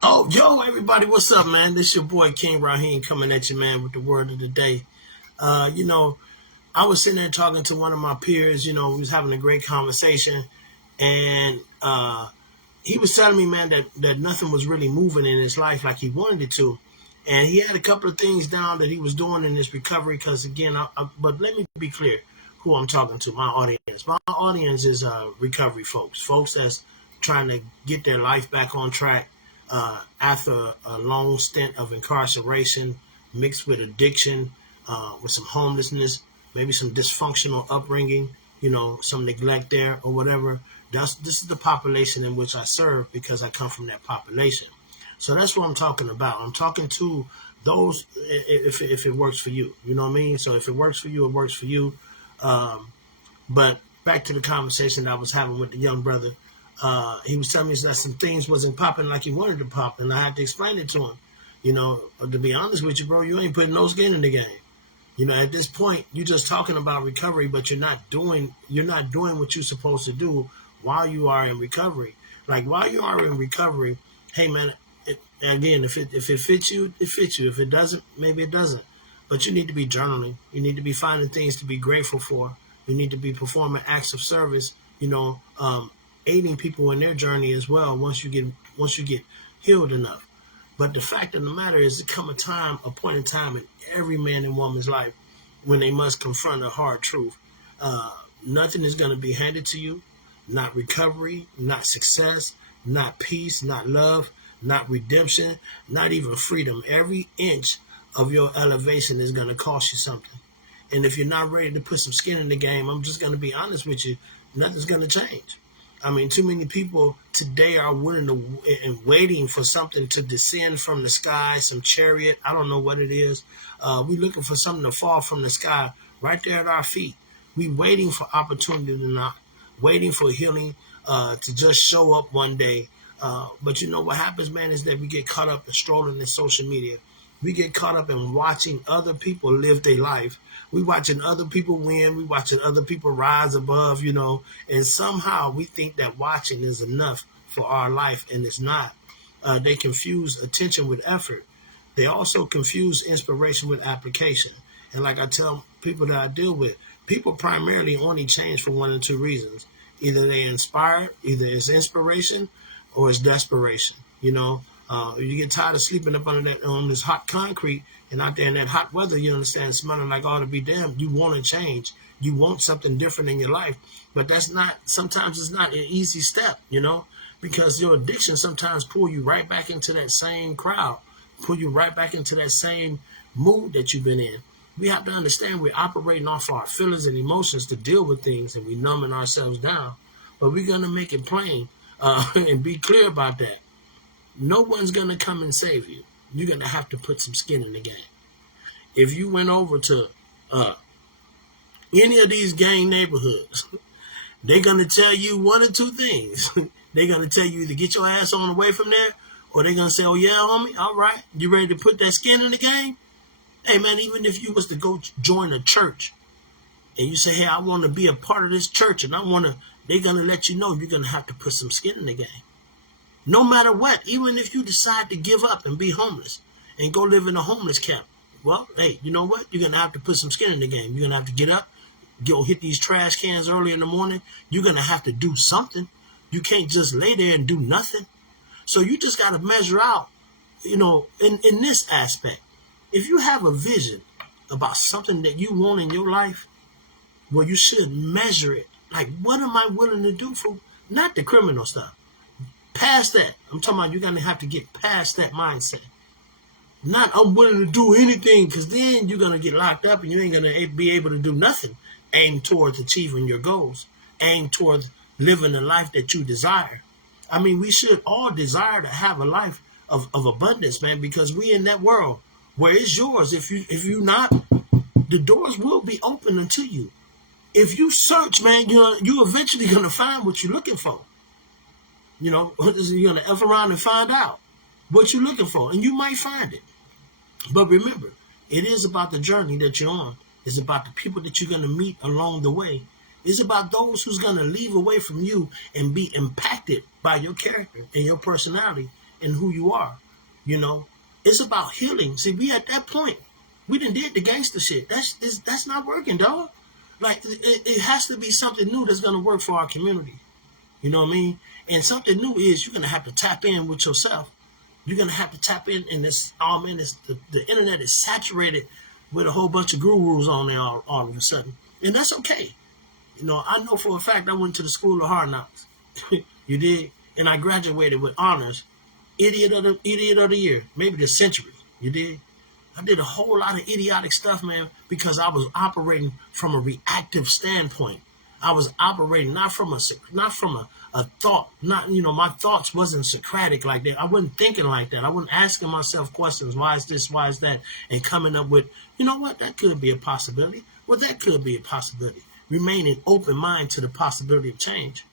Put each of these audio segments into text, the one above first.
Oh, yo, everybody, what's up, man? This your boy King Raheem coming at you, man, with the word of the day. Uh, you know, I was sitting there talking to one of my peers. We was having a great conversation, and he was telling me, man, that nothing was really moving in his life like he wanted it to, and he had a couple of things down that he was doing in his recovery. Because again, but let me be clear, who I'm talking to, my audience. My audience is recovery folks that's trying to get their life back on track after a long stint of incarceration mixed with addiction, with some homelessness, maybe some dysfunctional upbringing, some neglect there or whatever. This is the population in which I serve because I come from that population. So that's what I'm talking about. I'm talking to those if it works for you. You know what I mean? So if it works for you, it works for you. Um, but back to the conversation that I was having with the young brother. He was telling me that some things wasn't popping like he wanted to pop, and I had to explain it to him. To be honest with you, bro, you ain't putting no skin in the game. At this point, you're just talking about recovery, but you're not doing what you're supposed to do while you are in recovery. Like while you are in recovery, hey man, again, if it fits you, it fits you. If it doesn't, maybe it doesn't. But you need to be journaling. You need to be finding things to be grateful for. You need to be performing acts of service. Aiding people in their journey as well. Once you get healed enough. But the fact of the matter is, there come a point in time in every man and woman's life when they must confront a hard truth. Uh, Nothing is going to be handed to you, not recovery, not success, not peace, not love, not redemption, not even freedom. Every inch of your elevation is going to cost you something. And if you're not ready to put some skin in the game, I'm just going to be honest with you, nothing's going to change. I mean, too many people today are willing to and waiting for something to descend from the sky, some chariot. I don't know what it is. We're looking for something to fall from the sky right there at our feet. We waiting for opportunity to knock, waiting for healing to just show up one day. But you know what happens, man, is that we get caught up in strolling in social media. We get caught up in watching other people live their life. We watching other people win. We watching other people rise above, and somehow we think that watching is enough for our life, and it's not. They confuse attention with effort. They also confuse inspiration with application. And like I tell people that I deal with, people primarily only change for one or two reasons. Either they're inspired, either it's inspiration or it's desperation. You get tired of sleeping up under that on this hot concrete and out there in that hot weather, you understand, smelling like ought to be damned. You want to change. You want something different in your life. But sometimes it's not an easy step, because your addiction sometimes pull you right back into that same crowd, pull you right back into that same mood that you've been in. We have to understand we're operating off our feelings and emotions to deal with things, and we're numbing ourselves down. But we're going to make it plain and be clear about that. No one's going to come and save you. You're going to have to put some skin in the game. If you went over to uh, any of these gang neighborhoods, they're going to tell you one or two things. They're going to tell you either get your ass on away from there, or they're going to say, oh, yeah, homie, all right, you ready to put that skin in the game? Hey, man, even if you was to go join a church and you say, hey, I want to be a part of this church and they're going to let you know you're going to have to put some skin in the game. No matter what, even if you decide to give up and be homeless and go live in a homeless camp, well, hey, you know what? You're going to have to put some skin in the game. You're going to have to get up, go hit these trash cans early in the morning. You're going to have to do something. You can't just lay there and do nothing. So you just got to measure out, in this aspect. If you have a vision about something that you want in your life, well, you should measure it. Like, what am I willing to do for, not the criminal stuff. Past that, I'm talking about you're going to have to get past that mindset. Not I'm willing to do anything, because then you're going to get locked up and you ain't going to be able to do nothing. Aim towards achieving your goals. Aim towards living the life that you desire. I mean, we should all desire to have a life of abundance, man, because we in that world where it's yours. If you not, the doors will be open unto you. If you search, man, you're eventually going to find what you're looking for. You're going to F around and find out what you're looking for, and you might find it. But remember, it is about the journey that you're on. It's about the people that you're going to meet along the way. It's about those who's going to leave away from you and be impacted by your character and your personality and who you are. You know, it's about healing. See, we at that point, we done did the gangster shit. That's not working, dog. Like, it has to be something new that's going to work for our community. You know what I mean? And something new is you're going to have to tap in with yourself. You're going to have to tap in this. Oh, man, the internet is saturated with a whole bunch of gurus on there all of a sudden. And that's okay. You know, I know for a fact I went to the school of hard knocks. You did? And I graduated with honors. Idiot of the year. Maybe the century. You did? I did a whole lot of idiotic stuff, man, because I was operating from a reactive standpoint. I was operating not from a thought, my thoughts wasn't Socratic like that. I wasn't thinking like that. I wasn't asking myself questions. Why is this? Why is that? And coming up with, you know what? That could be a possibility. Well, that could be a possibility. Remaining open mind to the possibility of change.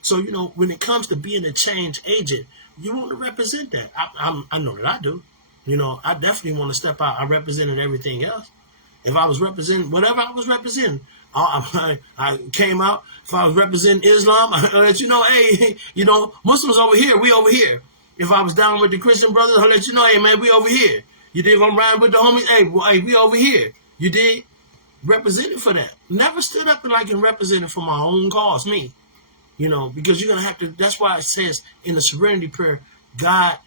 So, you know, when it comes to being a change agent, you want to represent that. I know that I do. You know, I definitely want to step out. I represented everything else. If I was representing whatever I was representing, I came out. If I was representing Islam, I let you know, hey, you know, Muslims over here, we over here. If I was down with the Christian brothers, I let you know, hey, man, we over here. You did? If I'm riding with the homies, hey, we over here. You did? Represented for that. Never stood up and represented for my own cause, me. You know, because you're going to have to, that's why it says in the serenity prayer, God,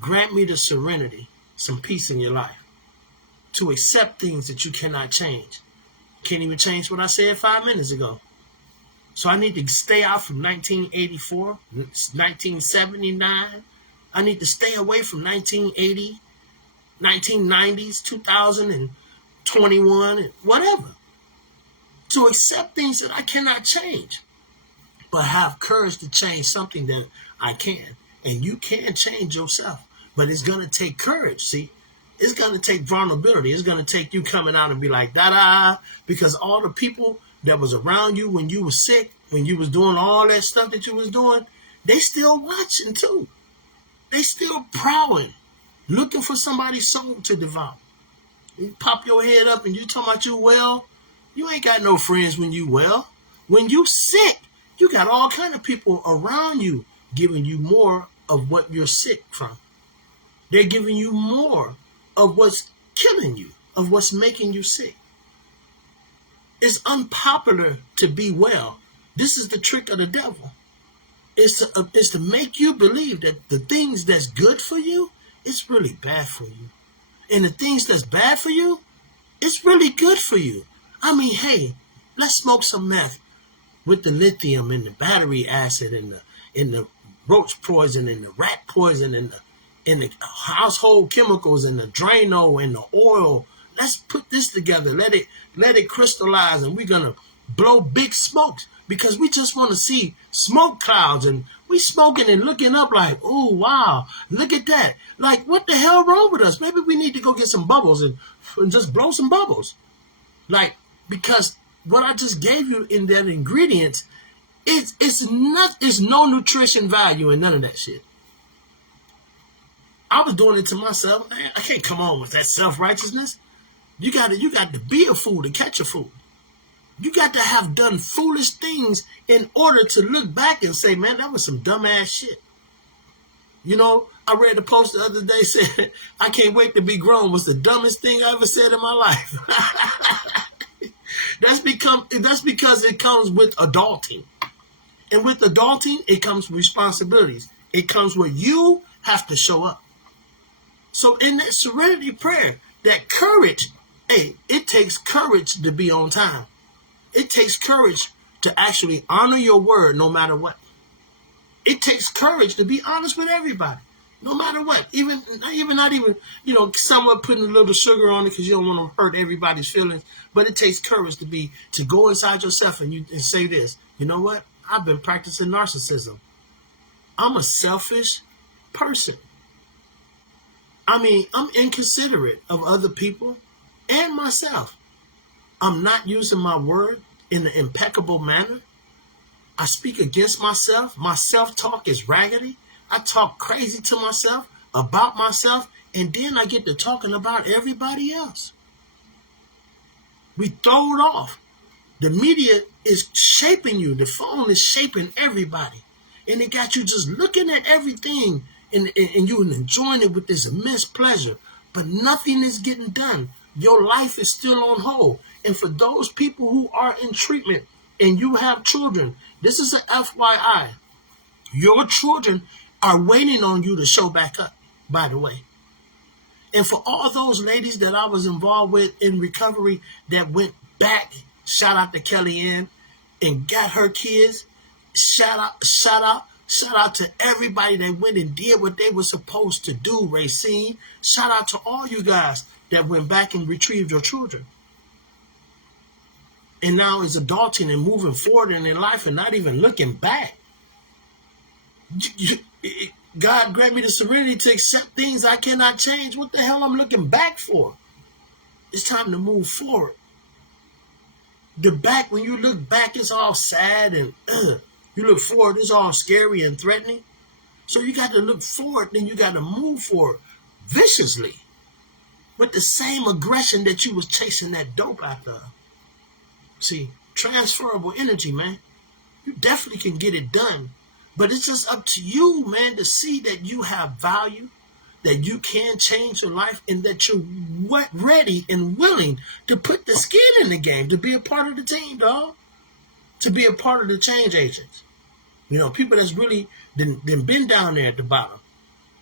grant me the serenity, some peace in your life, to accept things that you cannot change. Can't even change what I said 5 minutes ago. So I need to stay out from 1984, 1979. I need to stay away from 1980, 1990s, 2021, whatever. To accept things that I cannot change. But have courage to change something that I can. And you can change yourself. But it's going to take courage, see? It's going to take vulnerability. It's going to take you coming out and be like, da-da, because all the people that was around you when you were sick, when you was doing all that stuff that you was doing, they still watching too. They still prowling, looking for somebody's soul to devour. You pop your head up and you talking about you well. You ain't got no friends when you well. When you sick, you got all kind of people around you giving you more of what you're sick from. They're giving you more of what's killing you, of what's making you sick. It's unpopular to be well. This is the trick of the devil. It's to make you believe that the things that's good for you, it's really bad for you. And the things that's bad for you, it's really good for you. I mean, hey, let's smoke some meth with the lithium and the battery acid and the roach poison and the rat poison and the household chemicals and the Drano and the oil. Let's put this together. Let it crystallize, and we're gonna blow big smokes because we just want to see smoke clouds, and we smoking and looking up like, oh wow, look at that. Like, what the hell wrong with us? Maybe we need to go get some bubbles and just blow some bubbles. Like, because what I just gave you in that ingredients, it's no nutrition value in none of that shit. I was doing it to myself. Man, I can't come on with that self-righteousness. You got to be a fool to catch a fool. You got to have done foolish things in order to look back and say, man, that was some dumbass shit. You know, I read a post the other day said, I can't wait to be grown was the dumbest thing I ever said in my life. That's because it comes with adulting. And with adulting, it comes with responsibilities. It comes where you have to show up. So in that serenity prayer, that courage, hey, it takes courage to be on time. It takes courage to actually honor your word no matter what. It takes courage to be honest with everybody, no matter what. Even not even, somewhat putting a little sugar on it because you don't want to hurt everybody's feelings. But it takes courage to go inside yourself and say this. You know what? I've been practicing narcissism. I'm a selfish person. I mean, I'm inconsiderate of other people and myself. I'm not using my word in an impeccable manner. I speak against myself. My self-talk is raggedy. I talk crazy to myself, about myself, and then I get to talking about everybody else. We throw it off. The media is shaping you. The phone is shaping everybody. And it got you just looking at everything and you're enjoying it with this immense pleasure, but nothing is getting done. Your life is still on hold. And for those people who are in treatment and you have children, this is an FYI. Your children are waiting on you to show back up, by the way. And for all those ladies that I was involved with in recovery that went back, shout out to Kellyanne, and got her kids, shout out to everybody that went and did what they were supposed to do, Racine. Shout out to all you guys that went back and retrieved your children. And now is adulting and moving forward in their life and not even looking back. God grant me the serenity to accept things I cannot change. What the hell I'm looking back for? It's time to move forward. The back, when you look back, it's all sad and you look forward, it's all scary and threatening. So you got to look forward, then you got to move forward viciously with the same aggression that you was chasing that dope after. See, transferable energy, man. You definitely can get it done. But it's just up to you, man, to see that you have value, that you can change your life, and that you're ready and willing to put the skin in the game, to be a part of the team, dog. To be a part of the change agents. You know, people that's really been down there at the bottom.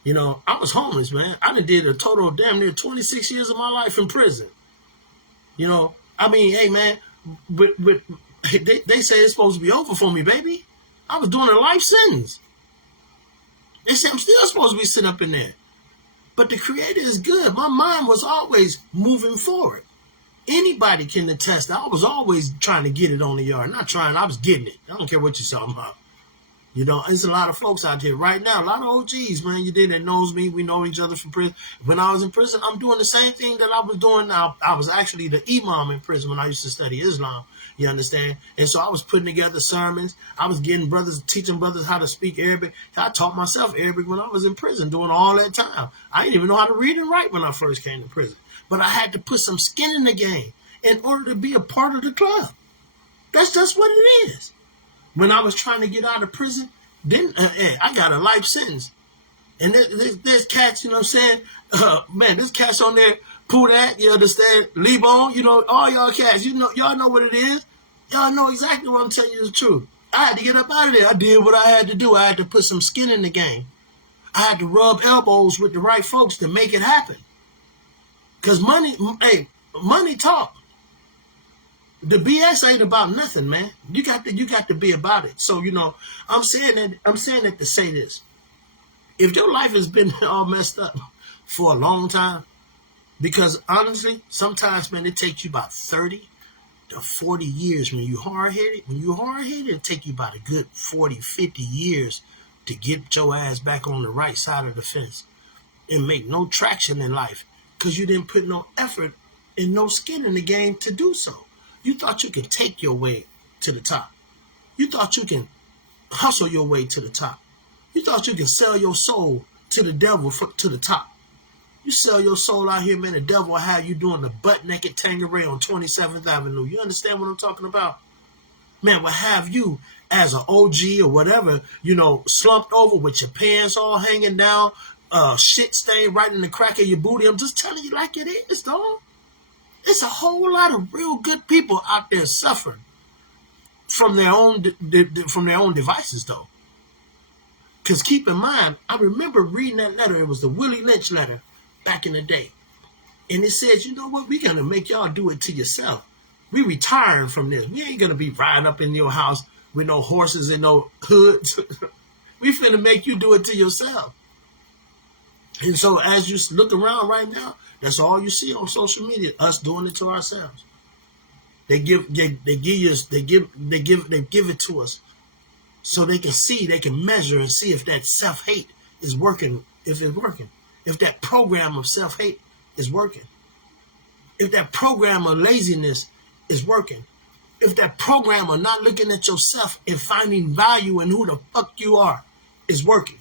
You know, I was homeless, man. I done did a total of damn near 26 years of my life in prison. You know, I mean, hey, man, they say it's supposed to be over for me, baby. I was doing a life sentence. They say I'm still supposed to be sitting up in there. But the Creator is good. My mind was always moving forward. Anybody can attest. I was always trying to get it on the yard. Not trying, I was getting it. I don't care what you're talking about. You know, there's a lot of folks out here right now, a lot of OGs, man, you did that knows me. We know each other from prison. When I was in prison, I'm doing the same thing that I was doing now. I was actually the imam in prison when I used to study Islam. You understand? And so I was putting together sermons. I was getting brothers, teaching brothers how to speak Arabic. I taught myself Arabic when I was in prison, doing all that time. I didn't even know how to read and write when I first came to prison. But I had to put some skin in the game in order to be a part of the club. That's just what it is. When I was trying to get out of prison, then I got a life sentence. And there's cats, you know what I'm saying? Man, there's cats on there, Pudak, you understand? Lebon, you know, all y'all cats, you know, y'all know what it is. Y'all know exactly what I'm telling you the truth. I had to get up out of there. I did what I had to do. I had to put some skin in the game. I had to rub elbows with the right folks to make it happen. Because money talk. The BS ain't about nothing, man. You got to be about it. So, you know, I'm saying that to say this. If your life has been all messed up for a long time, because honestly, sometimes, man, it takes you about 30 to 40 years when you're hard-headed. When you're hard-headed, it takes you about a good 40, 50 years to get your ass back on the right side of the fence and make no traction in life because you didn't put no effort and no skin in the game to do so. You thought you could take your way to the top. You thought you can hustle your way to the top. You thought you can sell your soul to the devil to the top. You sell your soul out here, man, the devil will have you doing the butt-naked Tanqueray on 27th Avenue. You understand what I'm talking about? Man, will have you as an OG or whatever, you know, slumped over with your pants all hanging down, shit stained right in the crack of your booty. I'm just telling you like it is, dog. There's a whole lot of real good people out there suffering from their own devices, though. Because keep in mind, I remember reading that letter. It was the Willie Lynch letter back in the day. And it says, you know what? We're going to make y'all do it to yourself. We retiring from this. We ain't going to be riding up in your house with no horses and no hoods. We finna make you do it to yourself. And so as you look around right now, that's all you see on social media, us doing it to ourselves. They give it to us so they can see, they can measure and see if that self-hate is working, if it's working. If that program of self-hate is working. If that program of laziness is working. If that program of not looking at yourself and finding value in who the fuck you are is working.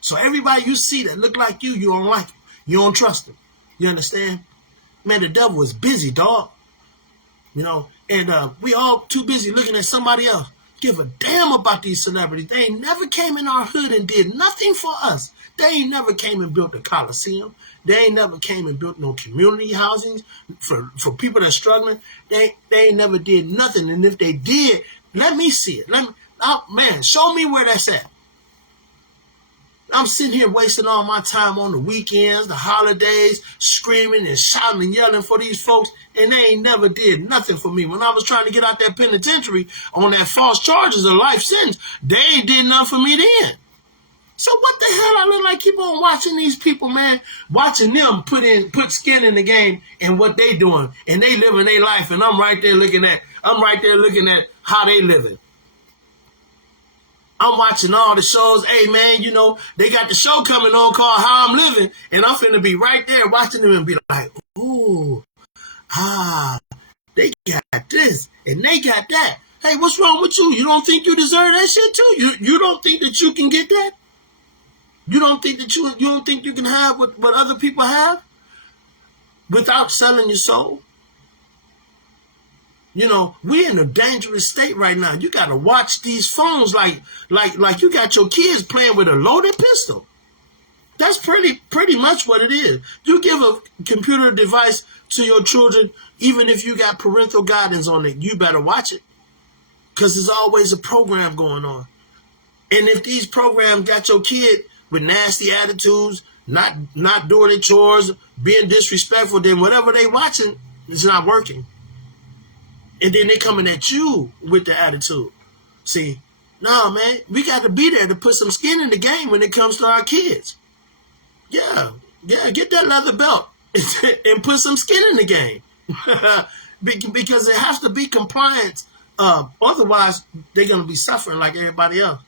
So everybody you see that look like you don't like them. You don't trust them. You understand? Man, the devil is busy, dog. You know, and we all too busy looking at somebody else. Give a damn about these celebrities. They ain't never came in our hood and did nothing for us. They ain't never came and built a coliseum. They ain't never came and built no community housing for people that's struggling. They ain't never did nothing. And if they did, let me see it. Man, show me where that's at. I'm sitting here wasting all my time on the weekends, the holidays, screaming and shouting and yelling for these folks, and they ain't never did nothing for me. When I was trying to get out that penitentiary on that false charges of life sentence, they ain't did nothing for me then. So what the hell I look like? Keep on watching these people, man, watching them put skin in the game and what they doing, and they living their life, and I'm right there looking at how they living. I'm watching all the shows. Hey, man, you know, they got the show coming on called How I'm Living, and I'm finna be right there watching them and be like, ooh, they got this, and they got that. Hey, what's wrong with you? You don't think you deserve that shit too? You don't think that you can get that? You don't think that you don't think you can have what other people have without selling your soul? You know, we're in a dangerous state right now. You got to watch these phones like you got your kids playing with a loaded pistol. That's pretty much what it is. You give a computer device to your children, even if you got parental guidance on it, you better watch it, because there's always a program going on. And if these programs got your kid with nasty attitudes, not doing their chores, being disrespectful, then whatever they watching is not working. And then they coming at you with the attitude. See, no, man, we got to be there to put some skin in the game when it comes to our kids. Yeah, get that leather belt and put some skin in the game. Because it has to be compliant. Otherwise, they're going to be suffering like everybody else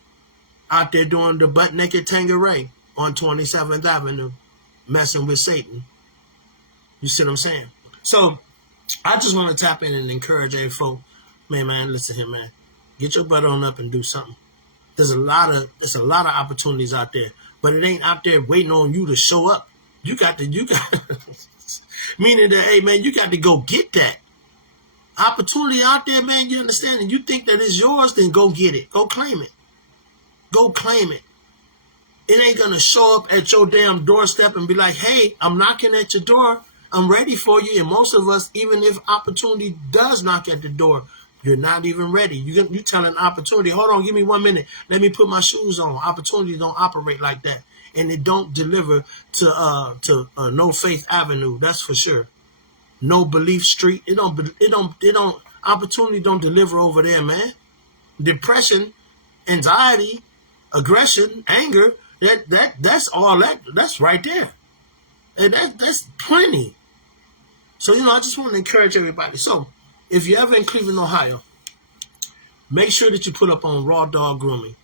out there doing the butt-naked Tanqueray on 27th Avenue, messing with Satan. You see what I'm saying? So I just want to tap in and encourage every folk, man, listen here, man. Get your butt on up and do something. There's a lot of opportunities out there, but it ain't out there waiting on you to show up. You got meaning that, hey, man, you got to go get that opportunity out there, man. You understand? And you think that it's yours, then go get it. Go claim it. Go claim it. It ain't going to show up at your damn doorstep and be like, hey, I'm knocking at your door. I'm ready for you. And most of us, even if opportunity does knock at the door, you're not even ready. You telling opportunity, hold on, give me 1 minute. Let me put my shoes on. Opportunity don't operate like that. And it don't deliver to No Faith Avenue. That's for sure. No Belief Street. It don't opportunity don't deliver over there, man. Depression, anxiety, aggression, anger, that's all that's right there. And that's plenty. So, I just want to encourage everybody. So, if you're ever in Cleveland, Ohio, make sure that you put up on Raw Dog Grooming,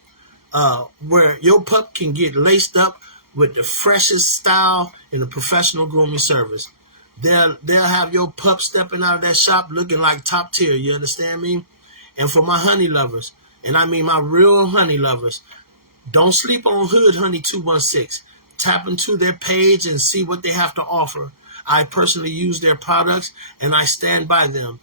where your pup can get laced up with the freshest style in a professional grooming service. They'll have your pup stepping out of that shop looking like top tier. You understand me? And for my honey lovers, and I mean my real honey lovers, don't sleep on Hood Honey 216. Tap into their page and see what they have to offer. I personally use their products and I stand by them.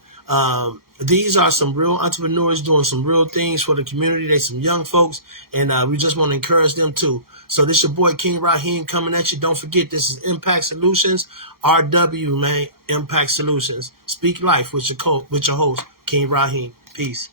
These are some real entrepreneurs doing some real things for the community. They're some young folks, and we just want to encourage them too. So this your boy King Raheem coming at you. Don't forget, this is Impact Solutions, RW, man, Impact Solutions. Speak life with your host, King Raheem. Peace.